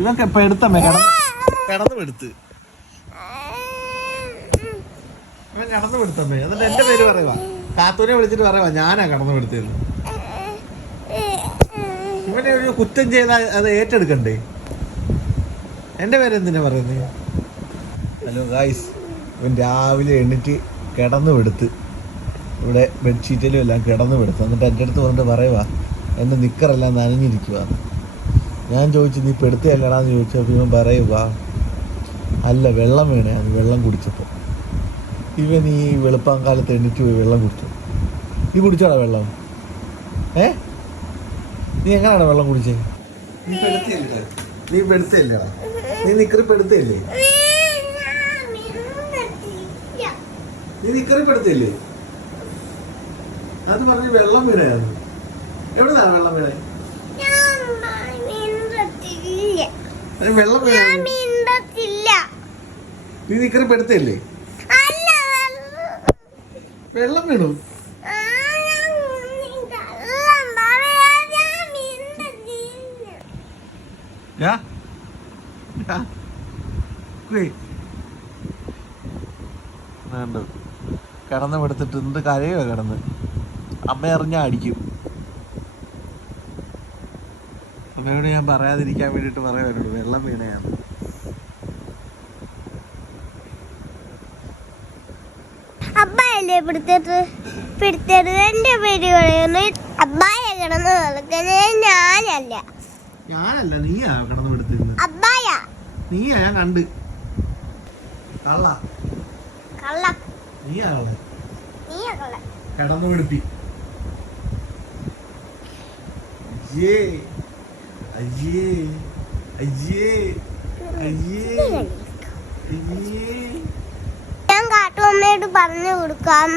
ഇതൊക്കെ ഇപ്പൊ എടുത്തമ്മേ കിടന്നു എടുത്ത് കടന്നു പെടുത്തമ്മേ. എന്നിട്ട് എന്റെ പേര് പറയുവാ, കാത്തൂനെ വിളിച്ചിട്ട് പറയുവാ ഞാനാ കടന്നു പെടുത്തിയത്. ഇവനെ ഒരു കുറ്റം ചെയ്താൽ അത് ഏറ്റെടുക്കണ്ടേ? എന്റെ പേര് എന്തിനാ പറയുന്നത്? ഹലോ ഗായ്സ്, ഇവൻ രാവിലെ എണീറ്റ് കിടന്നു പെടുത്ത്, ഇവിടെ ബെഡ്ഷീറ്റിലും എല്ലാം കിടന്നു പെടുത്ത്. എന്നിട്ട് എൻ്റെ അടുത്ത് വന്നിട്ട് പറയുവാ എൻ്റെ നിക്കറെല്ലാം നനഞ്ഞിരിക്കുക. ഞാൻ ചോദിച്ചു നീ പെടുത്തിയല്ലടാന്ന് ചോദിച്ചപ്പോൾ ഇവൻ പറയുക അല്ല വെള്ളം വീണേ, അത് വെള്ളം കുടിച്ചപ്പോൾ. ഇവൻ ഈ വെളുപ്പാൻ കാലത്ത് എണീറ്റ് പോയി വെള്ളം കുടിച്ചു. നീ കുടിച്ചോടാ വെള്ളം? നീ എങ്ങനെയാണ് വെള്ളം കുടിച്ചേ? നീ പെടുത്തിയല്ലേ? നീ പെടുത്തല്ലേടാ? നീ നിക്കറി പെടുത്തല്ലേ? നീ നിക്കറി പെടുത്തല്ലേ? അത് പറഞ്ഞ് വെള്ളം വീണയാണ്. എവിടുന്നാണ് വെള്ളം വീണേ? വെള്ളം വീണ നീ നിക്കറി പെടുത്തല്ലേ? വെള്ളം വീണു. കിടന്ന് പെടുത്തിട്ട് എന്ത് കരയോ കിടന്ന്. അമ്മ അറിഞ്ഞാ അടിക്കും. അമ്മയോട് ഞാൻ പറയാതിരിക്കാൻ വേണ്ടിട്ട് പറയുവാനോട് വെള്ളം വീണയാണ്. അബ്ബായല്ലേ പിടുത്തത് എന്റെ പേര് പറയുന്നു. അബ്ബായ കിടന്ന് കളിക്കുന്നത് ഞാനല്ല നീയാ കിടന്ന് പെടുത്തിരുന്നത്. അബ്ബായ നീയാ, ഞാൻ കണ്ട്. കള്ള നീയാ കിടന്നു പെടുത്തി. ഞാൻ കാട്ടുമ്മയോട് പറഞ്ഞു കൊടുക്കാം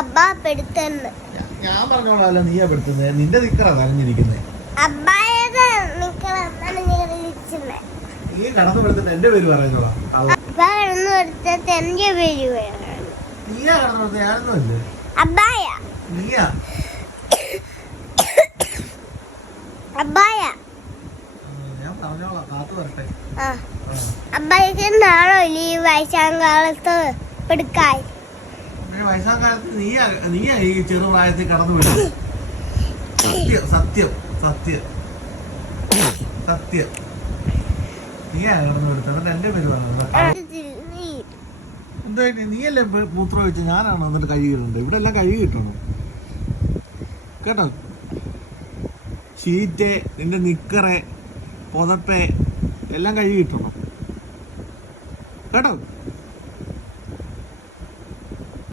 അബ്ബാ പെടുത്തെന്ന്. ഞാൻ പറഞ്ഞോളാം നീയാ പെടുത്തുന്നത്. നിന്റെ നിക്കറാ നനഞ്ഞിരിക്കുന്നേ. അബ്ബായുടെ നിക്കറാണ് നീ കടന്നു പെടുത്തിട്ട് എന്റെ പേര് പറയുന്നോളാം. അബ്ബാ കിടന്നു കൊടുത്തിട്ട് എന്റെ പേര് പറയണം. നീയാ കടന്നു കൊടുത്തത്, ഞാനൊന്നും അല്ലേ. അബ്ബായ നീയാ അബ്ബായ ഞാൻ പറഞ്ഞോളാം, കാത്തു വരട്ടെ. അബ്ബായിക്ക് നാളോ ലീവ് വയസ്സാം കാലത്ത് എടുക്കായി. വയസ്സാം കാലത്ത് നീയാ ഈ ചെറുപ്രായത്തിൽ കടന്നു വിടുന്നത്. സത്യം സത്യം സത്യം സത്യം നീയാ കടന്നു വിടുന്നത്. എന്റെ പേര് പറഞ്ഞു. എന്താ നീയല്ലേ മൂത്രം ഒഴിച്ച്? ഞാനാണ് വന്നിട്ട് കഴുകിയിട്ടുണ്ട്. ഇവിടെ എല്ലാം കഴുകിയിട്ടുണ്ട് കേട്ടോ. ഷീറ്റ്, നിന്റെ നിക്കറെ, പുതപ്പെ എല്ലാം കഴുകിയിട്ടുണ്ടോ കേട്ടോ.